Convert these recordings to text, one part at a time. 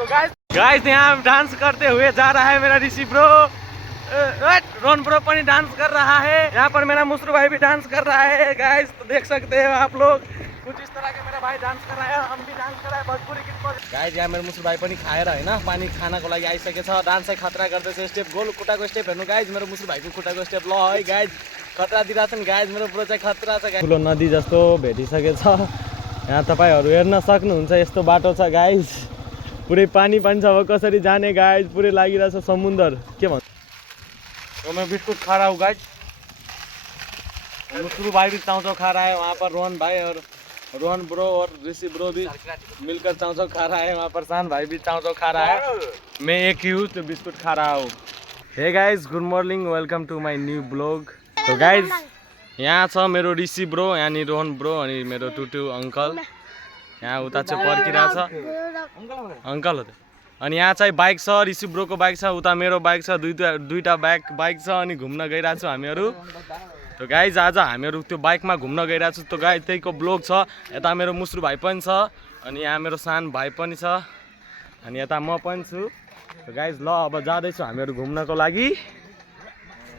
तो गाइस यहाँ डांस करते हुए जा रहा है मेरा ऋषि ब्रो, रोहन ब्रो पनि डांस कर रहा है। यहाँ पर मेरा मुसरू भाई भी डांस कर रहा है गाइस, तो देख सकते हो आप लोग कुछ इस तरह के मेरा भाई डांस कर रहा है, हम भी डांस कर रहा है भोजपुरी गीत पर। गाइस यहाँ मेरो मुसरू भाई पनि खाएर हैन पानी खानको लागि आइसकेछ, डान्स चाहिँ खतरा गर्दैछ। स्टेप गोल खुट्टाको स्टेप हेर्नु गाइस, मेरो मुसरू भाइको खुट्टाको स्टेप ल है गाइस, खतरा दिइरहेछन् गाइस, मेरो ब्रो चाहिँ खतरा छ गाइस। ठुलो नदी जस्तो भेटिसकेछ, यहाँ तपाईहरु हेर्न सक्नुहुन्छ यस्तो बाटो छ गाइस, पुरै पानी छ। अब कसरी जाने गाइस, पुरै लागिरहेछ समुद्र। के भन्छ तो मैं बिस्कुट खा रहा हूँ गाइस, मुसरू भाई भी चाउचाउ खा रहा है, वहाँ पर रोहन भाई और रोहन ब्रो और ऋषि ब्रो भी मिलकर चाउचाउ खा रहा है, वहाँ पर शान भाई भी चाउचाउ खा रहा है, मैं एक ही हूँ तो बिस्कुट खा रहा हूँ। Hey guys, good morning, welcome to my new blog. तो गाइस यहाँ छ मेरो ऋषि ब्रो, यहाँ रोहन ब्रो अनि मेरो टुटु अंकल यहाँ उता चाहिँ पर्खिरहेछ अंकल हो। अनि यहाँ चाहिँ बाइक छ, ऋषि ब्रोको बाइक छ, उता मेरो बाइक छ, दुईटा बाइक छ अनि घुम्न गइरहेको छु हामीहरू। तो गाइज आज हामीहरू त्यो बाइकमा घुम्न गइरहेको छु। तो गाइज त्यहीको ब्लग छ, यता मेरो मुसरू भाइ पनि छ अनि यहाँ मेरो सान भाइ पनि छ अनि यता म पनि छु। तो गाइज ल अब जाँदैछु हामीहरू घुम्नको लागि।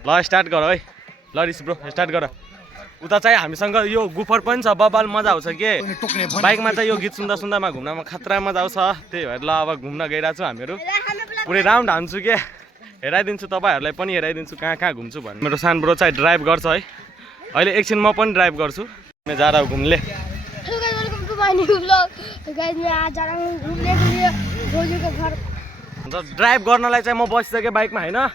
ल स्टार्ट गर है, ल ऋषि ब्रो स्टार्ट गर। उता चाहिँ हामीसँग यो गुफर पनि छ, बबाल मजा आउँछ के बाइकमा चाहिँ यो गीत सुन्दा सुन्दामा घुम्नमा खतरा मजा आउँछ। त्यही भएर ल अब घुम्न गइरहेको छु हामीहरू, पुरै राउन्ड हान्छु के, हेराइदिन्छु तपाईहरुलाई पनि हेराइदिन्छु कहाँ कहाँ घुम्छु भन्ने। मेरो सान ब्रो चाहिँ ड्राइभ गर्छ है, अहिले एकछिन म पनि ड्राइभ गर्छु, मैं जा रहा हूँ घुम्ने। Hello guys, welcome to my new blog. तो गाइस मैं आज जा रहा हूँ घूमने के लिए भोजू के घर। ड्राइभ गर्नलाई चाहिँ म बसिसकेँ बाइकमा हैन,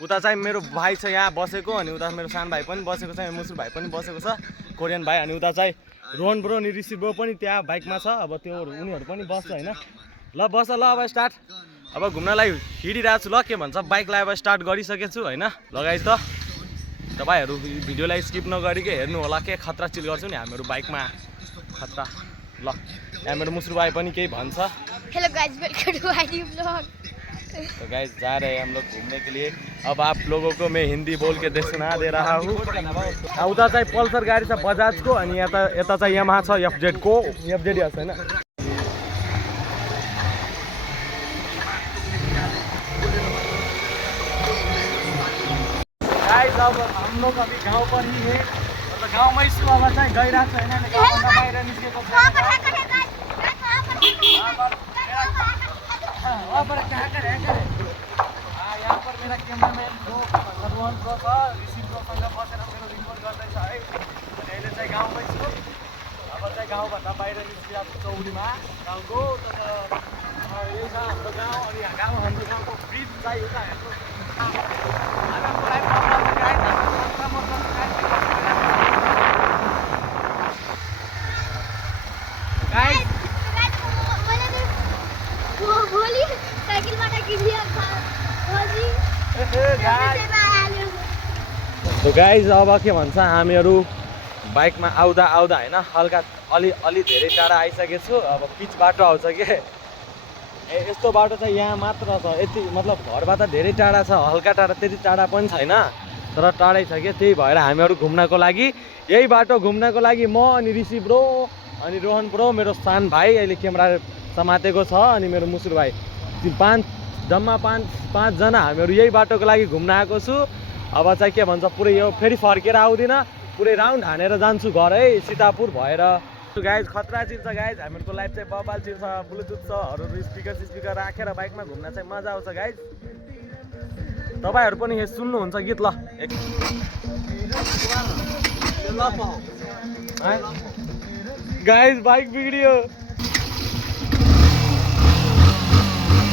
उता चाहिँ मेरो भाइ छ यहाँ बसेको अनि उता मेरो सान भाइ पनि बसेको छ, मुसुर भाइ पनि बसेको छ कोरियन भाइ, अनि उता चाहिँ रोहन ब्रो अनि ऋषि ब्रो पनि त्यहाँ बाइकमा छ। अब त्यो उनीहरू पनि बस्छ हैन। ल बस ल अब स्टार्ट, अब घुम्नलाई हिँडिरहेको छु। ल के भन्छ बाइकलाई अब स्टार्ट गरिसकेको छु हैन। लगाइस त तपाईहरु भिडियोलाई स्किप नगरिकै हेर्नु होला, के खतरा चिल गर्छु नि हामीहरू बाइकमा खतरा। ल यहाँ मेरो मुसुर भाइ पनि केही भन्छ। Hello guys, welcome to my new blog. तो गाइस जा रहे हैं हम लोग घूमने के लिए। अब आप लोगों को मैं हिंदी बोल के सुना दे रहा हूँ। उता चाहिँ पल्सर गाडी छ बजाजको अनि यता चाहिँ यामाहा छ एफजेड को, एफजेड हस् हैन। गाइस अब हम लोग अभी गांव पर ही है, मतलब गांव में छु अब चाहिँ गइरहेको छैन, गाउँबाट बाहिर निस्केको छ। यहाँ पर मेरा कैमरामैन रोहन ब्रो छ, ऋषि ब्रोसँग बसेर मेरो रिपोर्ट गर्दैछ है। अनि अहिले चाहिँ गाउँमै छु, अब चाहिँ गाउँभन्दा बाहिर निस्किरहेको छु चौरीमा गाउँको। तर यही छ हाम्रो गाउँ, अनि हाम्रो गाउँको ब्रिज चाहिँ उता हेर्नु तो गाइज अब के भन्छ हामीहरू बाइकमा आउँदा हैन हल्का अलि धेरै टाढा आइसकेको छु। अब पिच बाटो आउँछ के, यस्तो बाटो चाहिँ यहाँ मात्र छ, यति मतलब घरबाट धेरै टाढा छ, हल्का टाढा त्यति टाढा पनि छैन तर टाढै छ के। त्यही भएर हामीहरू घुम्नको लागि यही बाटो घुम्नको लागि म अनि ऋषि ब्रो अनि रोहन ब्रो, मेरो सान भाइ अहिले क्यामेरा समातेको छ अनि मेरो मुसुर भाइ, जम्मा पाँच जना हामीहरू यही बाटोको लागि घुम्न आएको छु। अब चाहिँ के भन्छ पुरै यो फेरि फर्केर आउँदिनँ, पुरै राउन्ड हानेर जान्छु घर है सीतापुर भएर। गाइज खतरा चिल्छ गाइज, हामीहरूको लाइफ चाहिँ बबाल चिल्छ, ब्लुटुथ छ स्पिकर राखेर बाइकमा घुम्न चाहिँ मजा आउँछ गाइज। तपाईहरु पनि यो सुन्नुहुन्छ गीत ल गाइज बाइक बिग्रियो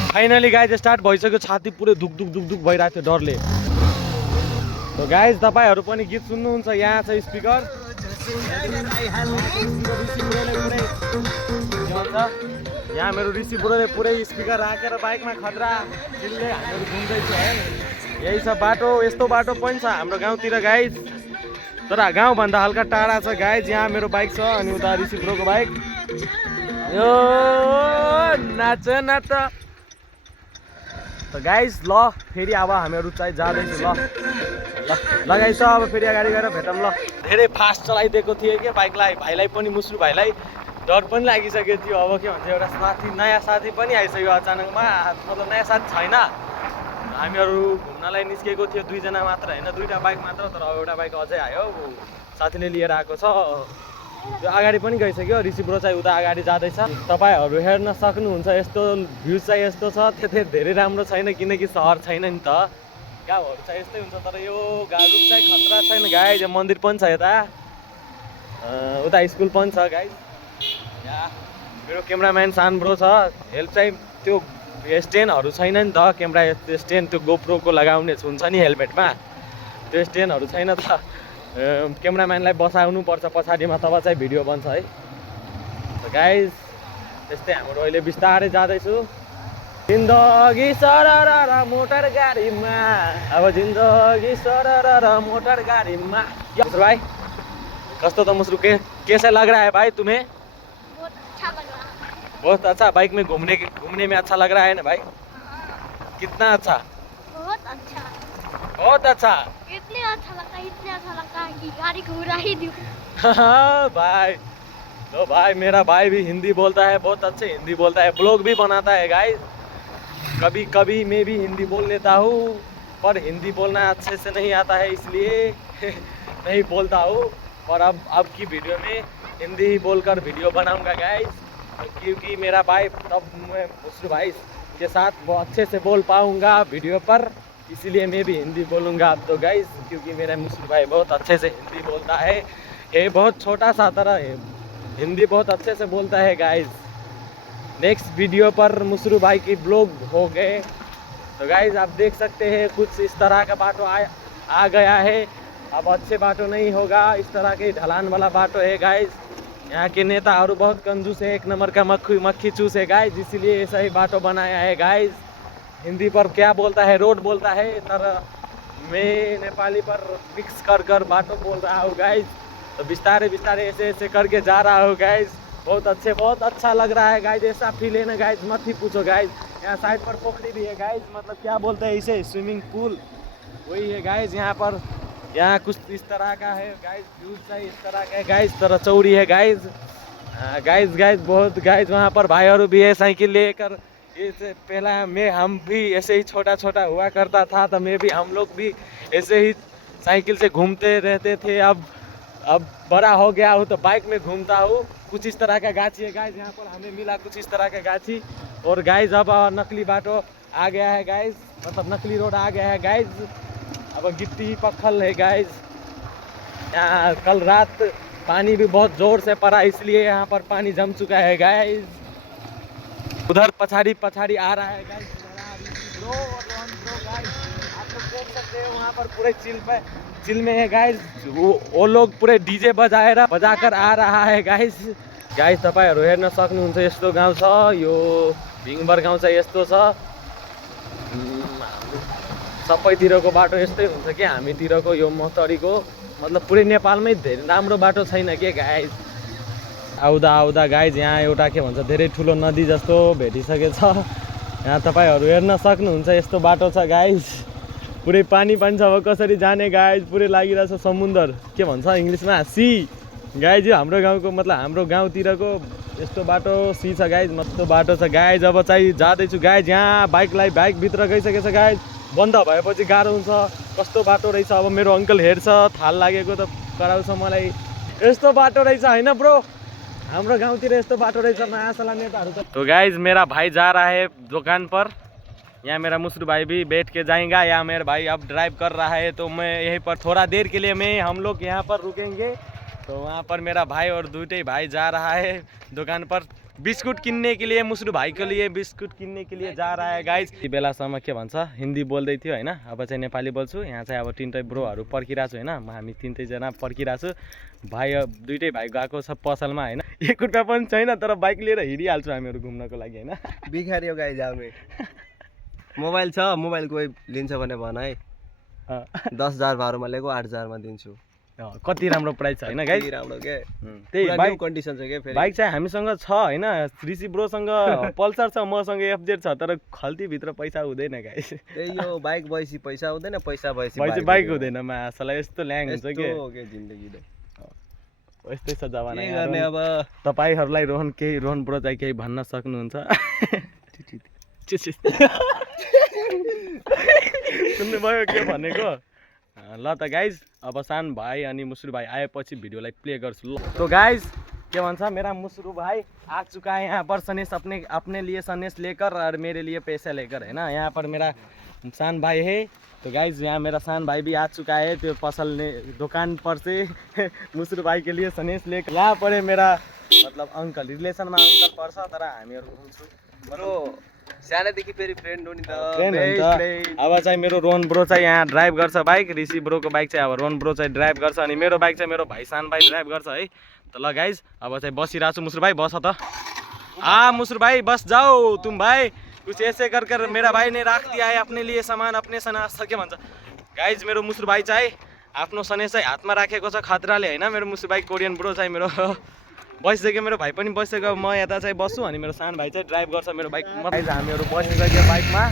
फाइनली गाइज, स्टार्ट भइसक्यो, छाती पुरै धुक धुक भइरहेको थियो डरले। तो गाइज तपाईहरु पनि गीत सुन्नुहुन्छ, यहाँ छ स्पिकर, यहाँ मेरो ऋषि ब्रोले पुरै स्पिकर राखेर बाइकमा खतरा चिल्ले हामीहरू घुम्दैछु है। यही छ बाटो, यस्तो बाटो पनि छ हाम्रो गाउँतिर गाइज, तर गाउँभन्दा हल्का टाढा छ गाइज। यहाँ मेरो बाइक छ अनि उता ऋषि ब्रोको बाइक, यो नाच नाच। तो गाइज ल फेरि अब हामीहरू चाहिँ जाँदैछु ल गाइज, अब फेरि अगाडि गएर भेटौँ ल। धेरै फास्ट चलाइदिएको थिएँ कि बाइकलाई, भाइलाई पनि मुसुर भाइलाई डर पनि लागिसकेको थियो। अब के भन्छ एउटा साथी नयाँ साथी पनि आइसक्यो अचानकमा, मतलब नयाँ साथी छैन। हामीहरू घुम्नलाई निस्केको थियो 2 जना मात्र होइन, 2टा बाइक मात्र, तर अब एउटा बाइक अझै आयो, साथीले लिएर आएको छ। त्यो अगाडि पनि गइसक्यो, ऋषि ब्रो चाहिँ उता अगाडि जाँदैछ। तपाईँहरू हेर्न सक्नुहुन्छ यस्तो भ्यू चाहिँ यस्तो छ, त्यति धेरै राम्रो छैन किनकि सहर छैन नि त, गाउँहरू चाहिँ यस्तै हुन्छ। तर यो रुख चाहिँ खतरा छैन गाइज, यो मन्दिर पनि छ यता, उता स्कुल पनि छ गाइज। यहाँ मेरो क्यामेराम्यान सान ब्रो छ, हेल्प चाहिँ त्यो स्ट्यान्डहरू छैन नि त, क्यामेरा स्ट्यान्ड त्यो गोप्रोको लगाउने हुन्छ नि हेलमेटमा, त्यो स्ट्यान्डहरू छैन त, क्यामेराम्यानलाई बसाउनु पर्छ पछाडिमा, तब चाहिँ भिडियो बन्छ है। गाइज त्यस्तै हाम्रो अहिले बिस्तारै जाँदैछु, जिन्दगी सरर मोटर गाडीमा, अब जिन्दगी सरर मोटर गाडीमा। भाई कस्तो त मुसरू कैसा लग रहा है भाई तुम्हें? बहुत अच्छा लग रहा है। बहुत अच्छा, बाइक में घूमने में अच्छा लग रहा है ना भाई? कितना अच्छा? बहुत अच्छा, बहुत अच्छा। इतने अच्छा लगता है कि गाड़ी घूरा ही दूँ। हाँ भाई, तो भाई मेरा भाई भी हिंदी बोलता है, बहुत अच्छे हिंदी बोलता है, ब्लॉग भी बनाता है गाइस। कभी कभी मैं भी हिंदी बोल लेता हूँ, पर हिंदी बोलना अच्छे से नहीं आता है इसलिए नहीं बोलता हूँ। पर अब की वीडियो में हिंदी ही बोलकर वीडियो बनाऊंगा गाइस, क्योंकि मेरा भाई तब मैं मुसरू भाई के साथ बहुत अच्छे से बोल पाऊंगा वीडियो पर, इसीलिए मैं भी हिंदी बोलूँगा अब तो गाइस, क्योंकि मेरा मुसरू भाई बहुत अच्छे से हिंदी बोलता है। ये बहुत छोटा सा तरह है, हिंदी बहुत अच्छे से बोलता है गाइस। नेक्स्ट वीडियो पर मुसरू भाई की ब्लॉग हो गए तो गाइस आप देख सकते हैं कुछ इस तरह का बाटो आ गया है। अब अच्छे बाटो नहीं होगा, इस तरह के ढलान वाला बाटो है गाइस। यहाँ के नेताहरू बहुत कंजूस है, 1 नंबर का मक्खी चूस है गाइस, इसीलिए ऐसा ही बाटो बनाया है गाइस। हिंदी पर क्या बोलता है, रोड बोलता है, तर मैं नेपाली पर मिक्स कर बाटो बोल रहा हूँ गाइस। तो बिस्तारे बिस्तारे ऐसे ऐसे करके जा रहा हूँ गाइस। बहुत अच्छा लग रहा है गाइस, ऐसा फील है ना गाइस, मत ही पूछो गाइस। यहाँ साइड पर पोखरी भी है गाइस, मतलब क्या बोलते हैं इसे, स्विमिंग पूल, वही है गाइस। यहाँ पर यहाँ कुछ इस तरह का है गाइस, व्यूज है इस तरह का है गाइस, तरह चौड़ी है गाइस। गाइस बहुत गाइस, वहाँ पर भाईहरू भी है साइकिल लेकर। इससे पहला हम भी ऐसे ही छोटा छोटा हुआ करता था, तो हम लोग भी ऐसे ही साइकिल से घूमते रहते थे। अब बड़ा हो गया हूँ तो बाइक में घूमता हूँ। कुछ इस तरह का गाछी है गाइस, यहाँ पर हमें मिला कुछ इस तरह का गाछी। और गाइस अब नकली बाटो आ गया है गाइस, मतलब नकली रोड आ गया है गाइस। अब गिट्टी पत्थर है गाइस। यहाँ कल रात पानी भी बहुत जोर से पड़ा, इसलिए यहाँ पर पानी जम चुका है गाइस। उधर पछाड़ी आ रहा है गाइस, ब्रो और रोहन ब्रो गाइस, आप लोग देख सकते हैं वहाँ पर पूरे चिल में है गाइस। वो लोग पूरे डीजे बजाकर आ रहा है गाइस। तपाईहरु हेर्न सक्नुहुन्छ यस्तो गाउँ छ, यो भिङबर गाउँ चाहिँ यस्तो छ। सबैतिरको बाटो यस्तै हुन्छ कि हामीतिरको यो मतरीको, मतलब पुरै नेपालमै धेरै राम्रो बाटो छैन के गाइस। आउँदा गाइस यहाँ एउटा के भन्छ धेरै ठुलो नदी जस्तो भेटिसकेछ। यहाँ तपाईहरु हेर्न सक्नुहुन्छ यस्तो बाटो छ गाइस, पुरै पानी छ। अब कसरी जाने गाइस, पुरै लागिरहेछ समुद्र, के भन्छ इंग्लिशमा सी गाइस। यो हाम्रो गाउँको मतलब हाम्रो गाउँतिरको यस्तो बाटो सी छ गाइस, मस्तो बाटो छ गाइस। अब चाहिँ जाँदैछु गाइस, यहाँ बाइक भित्र गइसकेछ गाइस। बन्द भएपछि गाह्रो हुन्छ, कस्तो बाटो रहेछ। अब मेरो अंकल हेर्छ, थाल लागेको त कराउँछ मलाई, यस्तो बाटो रहेछ हैन ब्रो, हाम्रो गाउँतिर यस्तो बाटो रहेछ मायासला नेताहरू त। तो गाइस मेरा भाई जा रहा है दुकान पर, यहाँ मेरा मुसरू भाई भी बैठ के जाएगा। यहाँ मेरा भाई अब ड्राइव कर रहा है, तो मैं यहीं पर थोड़ा देर के लिए हम लोग यहाँ पर रुकेंगे। तो वहाँ पर मेरा भाई और दुईटै भाई जा रहा है दुकान पर बिस्कुट किन्ने के लिए, मुसरू भाई के लिए बिस्कुट किन्ने के लिए जा रहा है गाइस। यति बेलासम्म के भन्छ हिन्दी बोल्दै थियो हैन, अब चाहिँ नेपाली बोल्छु। यहाँ चाहिँ अब तीनटै ब्रोहरू पर्खिरहेको छु हैन, हामी तीनटैजना पर्खिरहेको छु। भाइ दुईटै भाइ गएको छ पसलमा हैन, 1 रुपैयाँ पनि छैन, तर बाइक लिएर हिँडिहाल्छु हामीहरू घुम्नको लागि हैन। बिखारी हो गाइस हामी। मोबाइल छ, मोबाइल कोही लिन्छ भने भन है। 10,000 भाडामा लिएको, 8,000 मा दिन्छु। कति राम्रो प्राइस छ हैन गाइस, राम्रो के त्यही बाइक कन्डिसन छ के फेरि। बाइक चाहिँ हामीसँग छ हैन, ऋषि ब्रोसँग पल्सर छ, मसँग एफजेड छ, तर खल्ती भित्र पैसा हुँदैन गाइस। त्यही यो बाइक भएपछि पैसा हुँदैन, पैसा भएपछि बाइक हुँदैन मासला, यस्तो ल्याङ हुन्छ के हो के जिन्दगी। यस्तै छ जमाना के गर्ने अब तपाईहरुलाई रोहन ब्रो चाहिँ केही भन्न सक्नुहुन्छ सुन्नुभयो के भनेको ल त गाइज अब सान भाइ अनि मुसुरु भाइ आएपछि भिडियोलाई प्ले गर्छु ल तो गाइज क्या भन्छ मेरा मुसुरु भाई आ चुका है यहाँ पर सनेस अपने लिए सनेस लेकर और मेरे लिए पैसा लेकर है ना। यहाँ पर मेरा शान भाई है तो गाइज यहाँ मेरा शान भाई भी आ चुका है तो पसल ने दुकान पर से मुसुरु भाई के लिए सनेस लेकर। यहाँ पर है मेरा मतलब अंकल रिलेसन में अंकल पर्छ तर हामीहरु ब्रो सानैदेखि फेरि फ्रेन्ड हो नि त अब चाहिँ मेरो रोहन ब्रो चाहिँ यहाँ ड्राइभ गर्छ बाइक ऋषि ब्रोको बाइक चाहिँ अब रोहन ब्रो चाहिँ ड्राइभ गर्छ अनि मेरो बाइक चाहिँ मेरो भाइ शान भाइ ड्राइभ गर्छ है। तो ल गाइज अब चाहिँ बसिरहेको छु मुसुरु भाइ बस त मुसुरु भाइ बस जाओ तुम भाइ कुछ ऐसे कर कर मेरा भाई ने राख दिया है अपने लिए सामान अपने सनास के भन्छ गाइज मेरो मुसुरु भाइ चाहिँ आफ्नो सनेस चाहिँ हातमा राखेको छ खतराले हैन। मेरो मुसुरु भाइ कोरियन ब्रो चाहिँ मेरो बसिसक्यो मेरो भाइ पनि बसिसक्यो म यता चाहिँ बस्छु अनि मेरो सानो भाइ चाहिँ ड्राइभ गर्छ मेरो बाइक। गाइज हामीहरु बसिसक्यो बाइकमा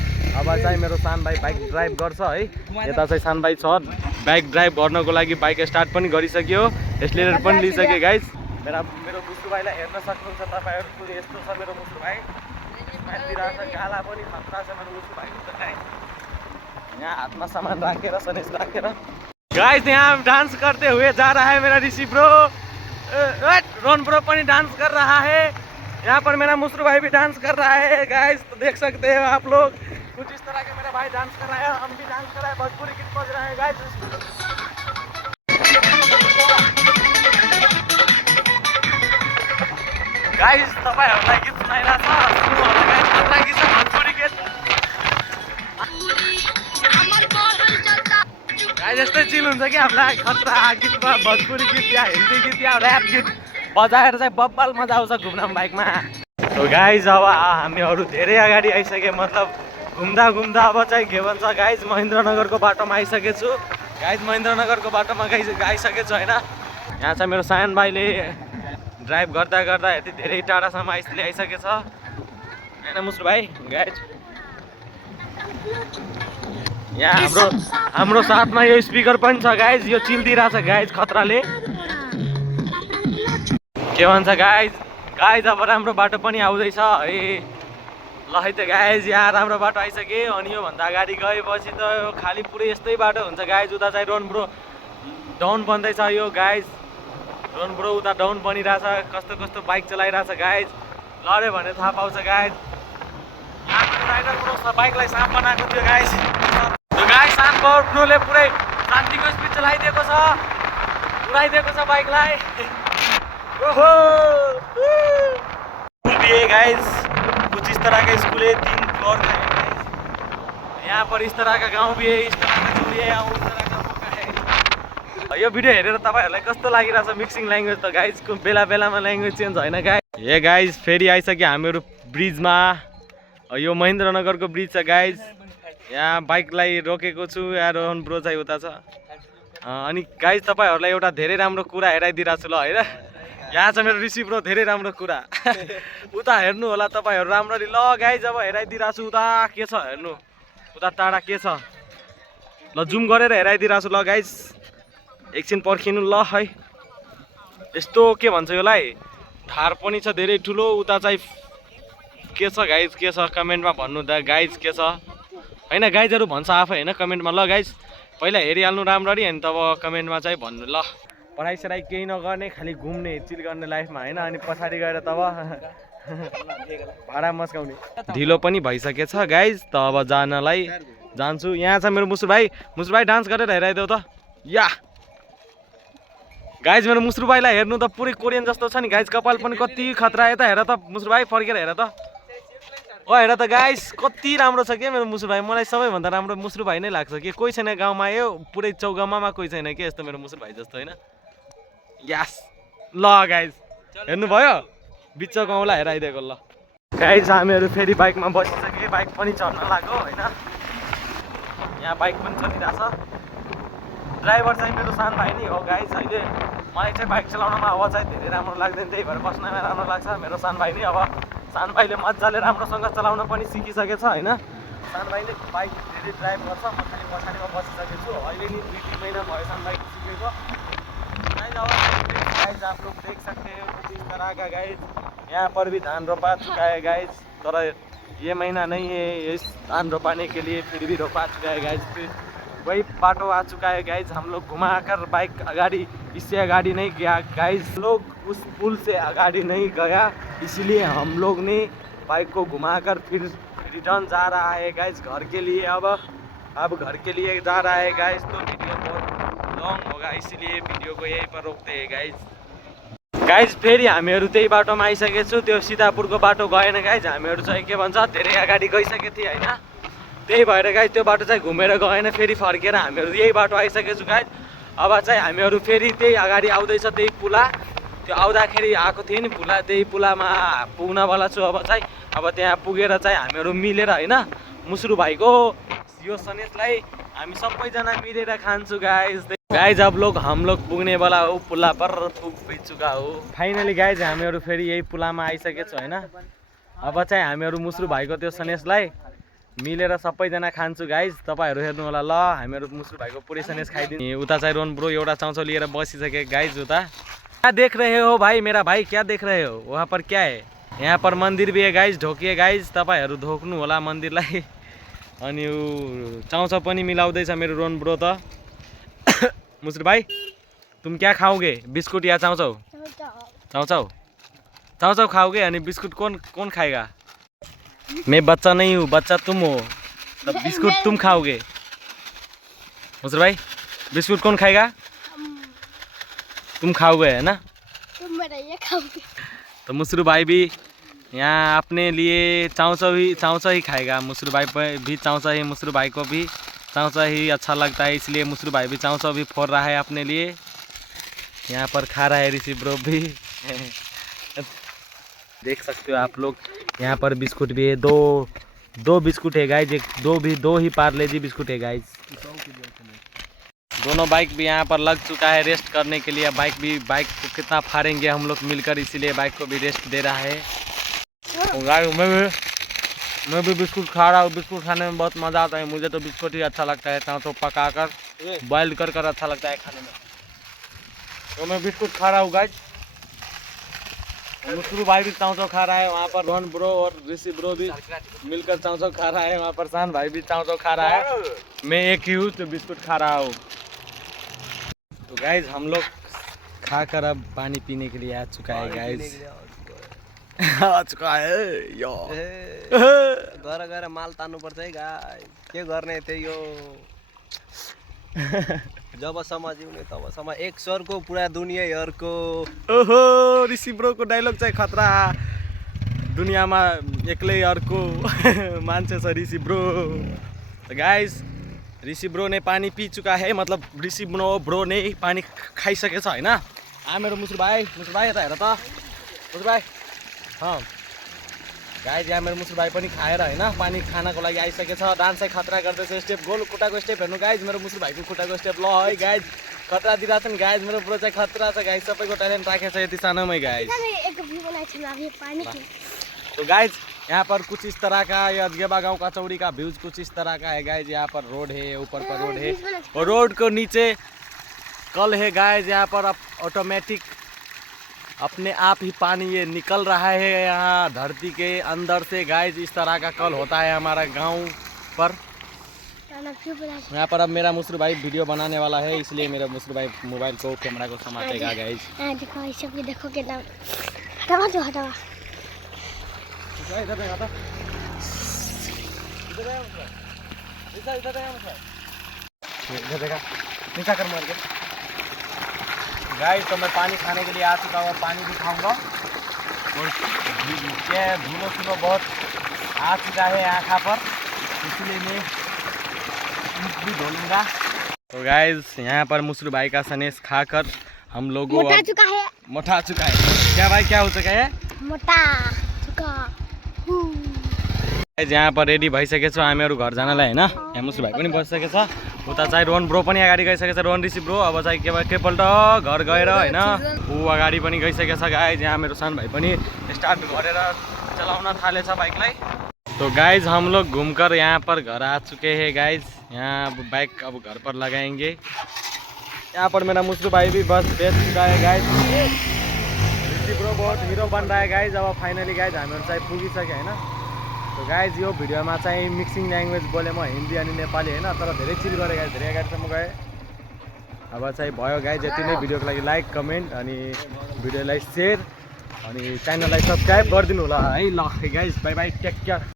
अब चाहिँ मेरो सानो भाइ बाइक ड्राइभ गर्छ है। यता चाहिँ सानो भाइ छ बाइक ड्राइभ गर्नको लागि बाइक स्टार्ट पनि गरिसक्यो एक्सिलरेटर पनि लिइसक्यो गाइज। मेरो मुसुरु भाइलाई हेर्न सक्नुहुन्छ तपाईहरु यस्तो छ मेरो मुसुरु भाइ गाला पनि खतरा छ मेरो मुसुरु भाइको। यहाँ हातमा सामान राखेर सनेस राखेर गाइस यहाँ डांस करते हुए जा रहा है मेरा ऋषि ब्रो रोहन ब्रो पनि डांस कर रहा है। यहाँ पर मेरा मुसुरु भाई भी डांस कर रहा है गाइस तो देख सकते हो आप लोग कुछ इस तरह के मेरा भाई डांस कर रहा है हम भी डांस कर रहे हैं भोजपुरी गीत बज रहे हैं गाइस। गाइस तपाईहरुलाई गीत सुनाइराछ गाइस खतरा गीत छ भोजपुरी गीत गाइस यस्तै चिल हुन्छ कि हामीलाई खतरा गीतमा भोजपुरी गीत या हिन्दी गीत या र्याप गीत बजाएर चाहिँ बब्बाल मजा आउँछ घुम्न बाइकमा। तो गाइस अब हामीहरु धेरै अगाडि आइसके मतलब घुम्दा घुम्दा अब चाहिँ के भन्छ गाइस महेन्द्रनगरको बाटोमा आइसकेको छु गाइस महेन्द्रनगरको बाटोमा आइसकेको छु हैन। यहाँ चाहिँ मेरो सायन भाइले ड्राइभ गर्दा गर्दा यति धेरै टाढासम्म आइसकेको छ हैन मुसुरु भाइ गाइस। यहाँ हाम्रो साथमा यो स्पिकर पनि छ गाइस यो चिल्दिरहेछ गाइस खतराले के भन्छ गाइस अब राम्रो बाटो पनि आउँदैछ है ल है त गाइस यहाँ राम्रो बाटो आइसक्यो अनि यो भन्दा अगाडि गएपछि त खाली पुरै यस्तै बाटो हुन्छ गाइस। उता चाहिँ रोहन ब्रो डाउन बन्दैछ यो गाइस रोहन ब्रो उता डाउन बनिरहेछ कस्तो कस्तो बाइक चलाइरहेछ गाइस लड्यो भने थाहा पाउँछ गाइस। यहाँ राइडर ब्रो बाइकलाई साफ बनाएको थियो गाइस त्यो गाइस साफ ब्रोले पुरै शान्तिको स्पिड चलाइदिएको छ उडाइदिएको छ बाइकलाई ओहो स्कूल भी है गाइस कुछ इस तरह का स्कूल है 3 फ्लोर का है गाइस। यहाँ पर इस तरह का गांव भी है इस तरह का चुली है उस तरह का मौका है। यो भिडियो हेरेर तपाईहरुलाई कस्तो लागिरहेछ मिक्सिङ ल्याङ्ग्वेज त गाइसको बेला बेलामा ल्याङ्ग्वेज चेन्ज होइन गाइस। ए गाइस फेरि आइसक्यो हामीहरु ब्रिजमा यो महेन्द्रनगरको ब्रिज छ गाइस। यहाँ बाइकलाई रोकेको छु यहाँ रोहन ब्रो चाहिँ उता छ अनि गाइस तपाईहरुलाई एउटा धेरै राम्रो कुरा हेराइदिरहेको छु ल हैन। यहाँ छ मेरो ऋषि ब्रो धेरै राम्रो कुरा उता हेर्नु होला तपाईहरु राम्ररी ल गाइस अब हेराइदिरहेको छु उता के छ हेर्नु उता टाढा के छ ल जुम गरेर हेराइदिरहेको छु ल गाइस एकछिन पर्खिनु ल है। यस्तो के भन्छ यसलाई धार पनि छ धेरै ठुलो उता चाहिँ के छ गाइस के छ कमेन्टमा भन्नु त गाइस के छ हैन गाइजहरु भन्छ आफै हैन कमेन्टमा ल गाइस पहिला हेरिहाल्नु राम्ररी अनि तब कमेन्टमा चाहिँ भन्नु ल। पढाइ सराइ केही नगर्ने खाली घुम्ने चिल गर्ने लाइफमा हैन अनि पछाडी गएर तब भाडा मस्काउने ढिलो पनि भइसकेछ गाइस त अब जानलाई जान्छु। यहाँ छ मेरो मुसुरु भाइ डान्स गरेर हेराइदेऊ त या गाइस मेरो मुसुरु भाइलाई हेर्नु त पुरै कोरियन जस्तो छ नि गाइस कपाल पनि कति खतरा यता हेर त मुसुरु भाइ फर्केर हेर त ओ हेर त गाइस कति राम्रो छ के मेरो मुसुरु भाइ मलाई सबैभन्दा राम्रो मुसुरु भाइ नै लाग्छ कि कोही छैन गाउँमा यो पुरै चौगामामा कोही छैन के यस्तो मेरो मुसुरु भाइ जस्तो हैन यस ल गाइस हेर्नु भयो बिच गाउँलाई हेराइदिएको ल गाइस हामीहरु फेरि बाइकमा बसिसके बाइक पनि चढ्न लाग्यो हैन। यहाँ बाइक पनि चलिरहेछ ड्राइभर चाहिँ मेरो सानो भाइ नै हो गाइस अहिले मलाई चाहिँ बाइक चलाउनमा हावा चाहिँ धेरै राम्रो लाग्दैन त्यही भएर बस्नमा राम्रो लाग्छ मेरो सानो भाइ नै अब सानो भाइले मजाले राम्रोसँग चलाउन पनि सिकिसकेछ हैन। सानो भाइले बाइक धेरै ड्राइभ गर्छ म खालि पछाडिमा बसिसकेको छु अहिले नि 2-3 महिना भयो सानो बाइक सिकेको। गाइस आप लोग देख सकते हो कुछ इस तरह का गाइस। यहाँ पर भी धान रोपा चुका है गाइस, थोड़ा ये महीना नहीं है इस धान रोपाने के लिए, फिर भी रोपा चुका है गाइस। फिर वही बाटो आ चुका है गाइस। हम लोग घुमाकर बाइक अगाड़ी, इससे अगाड़ी नहीं गया गाइस, लोग उस पुल से अगाड़ी नहीं गया, इसलिए हम लोग ने बाइक को घुमाकर फिर रिटर्न जा रहा है गाइस घर के लिए। अब घर के लिए जा रहा है गाइस, तो वीडियो बहुत लॉन्ग होगा, इसलिए वीडियो को यहीं पर रोकते हैं गाइस। फेरि हामीहरू त्यही बाटोमा आइसकेको छु, त्यो सीतापुरको बाटो गएन गाइस। हामीहरू चाहिँ के भन्छ धेरै अगाडि गइसकेको थिएँ होइन, त्यही भएर गाइस त्यो बाटो चाहिँ घुमेर गएन, फेरि फर्केर हामीहरू यही बाटो आइसकेको छु गाइस। अब चाहिँ हामीहरू फेरि त्यही अगाडि आउँदैछ त्यही पुला, त्यो आउँदाखेरि आएको थियो नि पुला, त्यही पुलामा पुग्नवाला छु। अब त्यहाँ पुगेर चाहिँ हामीहरू मिलेर होइन मुस्रु भाइको यो सनेसलाई हामी सबैजना मिलेर खान्छु गाइज। अब हम लोग पुग्ने वाला हो, पुला पर पुग भी चुका हो फाइनली गाइज। हामीहरू फेरि यही पुलामा आइसकेको छु होइन। अब चाहिँ हामीहरू मुस्रु भाइको त्यो सनेसलाई मिलेर सबैजना खान्छु गाइज। तपाईँहरू हेर्नु होला ल, हामीहरू मुस्रु भाइको पुरै सनेस खाइदिने। उता चाहिँ रोन ब्रो एउटा चाउचाउ लिएर बसिसके गाइज। उता क्या देख रहे हो भाई, मेरा भाई क्या देख रहे हो, वहाँ पर क्या है? यहाँ पर मंदिर भी है गाइज, ढोकिए गाइज, तपाईँहरू ढोक्नु होला मन्दिरलाई। अनि चाउचाउ पनि मिलाउँदैछ मेरो रोन ब्रो त। मुस्रु भाई तुम क्या खाओगे, बिस्कुट या चाउचाउ? चाउचाउ चाउचाउ खाओगे, अनि बिस्कुट कौन खाएगा? मैं बच्चा नहीं हूँ, बच्चा तुम हो, तब बिस्कुट तुम खाओगे। मुस्रु भाई बिस्कुट कौन खाएगा? तुम खाओगे है ना? तुम मेरा ये खाओगे। तो मुस्रु भाई भी यहाँ अपने लिए चाउचाउ ही खाएगा। मुस्रु भाई भी चाउचाउ ही, मुस्रु भाई को भी चाउचाउ ही अच्छा लगता है, इसलिए मुस्रु भाई भी चाउचाउ भी फोड़ रहा है अपने लिए। यहाँ पर खा रहा है ऋषि ब्रो भी। देख सकते हो आप लोग, यहाँ पर बिस्कुट भी है, दो बिस्कुट है गाइज, दो ही पार्ले-जी बिस्कुट है गाइज। दोनों बाइक भी यहाँ पर लग चुका है रेस्ट करने के लिए। बाइक को कितना फाड़ेंगे हम लोग मिलकर, इसीलिए बाइक को भी रेस्ट दे रहा है। मैं भी बिस्कुट खा रहा हूँ। बिस्कुट खाने में बहुत मज़ा आता है, मुझे तो बिस्कुट ही अच्छा लगता है, चाहे तो पका कर बॉइल कर अच्छा लगता है खाने में। तो मैं बिस्कुट खा रहा हूँ गाइज। मुस्रु भाई भी चाउचाउ खा रहा है, वहाँ पर रोहन ब्रो और ऋषि ब्रो भी मिलकर चाउचाउ खा रहा है, वहाँ पर शान भाई भी चाउचाउ खा रहा है, मैं एक ही हूँ तो बिस्कुट खा रहा हूँ। तो गाइज हम लोग खाकर अब पानी पीने के लिए आ चुका है गाइज। आ चुका है यो। गएर माल तान्नु पर्छ है गाइस, के गर्ने त्यही हो। जबसम्म जिउने तबसम्म एक स्वरको पुरा दुनिया अर्को। ओहो ऋषि ब्रो को डायलॉग चाहिँ खतरा, दुनियाँमा एक्लै अर्को मान्छे छ ऋषि ब्रो। तो गाइस ऋषि ब्रो ने पानी पी चुका है, मतलब ऋषि ब्रो ने पानी खाइसकेको छ होइन। मेरो मुस्रु भाइ यता हेर त मुस्रु भाइ। हाँ गाइज यहाँ मेरो मुस्रु भाइ पनि खाएर होइन पानी खानको लागि आइसकेको छ। डान्स चाहिँ खतरा गर्दैछ, स्टेप गोल खुट्टाको स्टेप हेर्नु गाइज, मेरो मुस्रु भाइको खुट्टाको स्टेप ल है गाइज, खतरा दिइरहेछन् गाइज। मेरो ब्रो चाहिँ खतरा छ गाइज, सबैको ट्यालेन्ट राखेको छ यति सानोमै गाइज। तो गाइज यहाँ पर कुछ इस तरह का यज्ञबा गाँव कचौड़ी का व्यूज कुछ इस तरह का है गाइज। यहाँ पर रोड है, ऊपर पर रोड है और रोड को नीचे कल है गाइज। यहाँ पर ऑटोमेटिक अपने आप ही पानी ये निकल रहा है यहाँ धरती के अंदर से गाइज। इस तरह का कल होता है हमारा गांव पर। यहाँ पर अब मेरा मुस्रु भाई वीडियो बनाने वाला है, इसलिए मेरा मुस्रु भाई मोबाइल को कैमरा को समातेगा गाइज। देखो कितना हटावा नीचा कर मार के गाइस। तो मैं पानी खाने के लिए आ चुका हूँ, पानी भी खाऊंगा और धूलो धूलो बहुत आ चुका है आँखा पर, इसलिए मैं भी धो लूँगा। तो गाइस यहाँ पर मुस्रु भाई का सनेस खाकर हम लोगों मोटा चुका है। क्या भाई क्या हो चुका है? मोटा चुका। यहाँ पर रेडी भइसकेको छ हामीहरू घर जानलाई होइन। यहाँ मुस्रु भाइ पनि बसिसकेको छ, उता चाहिँ रोहन ब्रो पनि अगाडि गइसकेको छ, रोहन ऋषि ब्रो। अब चाहिँ केपल्ट घर गएर होइन ऊ अगाडि पनि गइसकेको छ गाइज। यहाँ मेरो सानो भाइ पनि स्टार्ट गरेर चलाउन थालेछ बाइकलाई। तो गाइज हम लोग घूमकर यहाँ पर घर आ चुके हैं गाइज। यहाँ अब बाइक अब घर पर लगाएंगे। यहाँ पर मेरा मुस्लू भाई भी बस बेच चुका है गाइज। ऋषि ब्रो बहुत हीरो बन रहा है गाइज। अब फाइनली गाइज हामीहरू चाहिँ पुगिसक्यो होइन। तो गाइज यो भिडियोमा चाहिँ मिक्सिङ ल्याङ्ग्वेज बोलेँ म, हिन्दी अनि नेपाली होइन, तर धेरै चिल गरेँ गाइज, धेरै अगाडिसम्म गएँ। अब चाहिँ भयो गाइज यति नै। भिडियोको लागि लाइक कमेन्ट अनि भिडियोलाई सेयर अनि च्यानललाई सब्सक्राइब गरिदिनु होला है। ल guys bye bye, take care.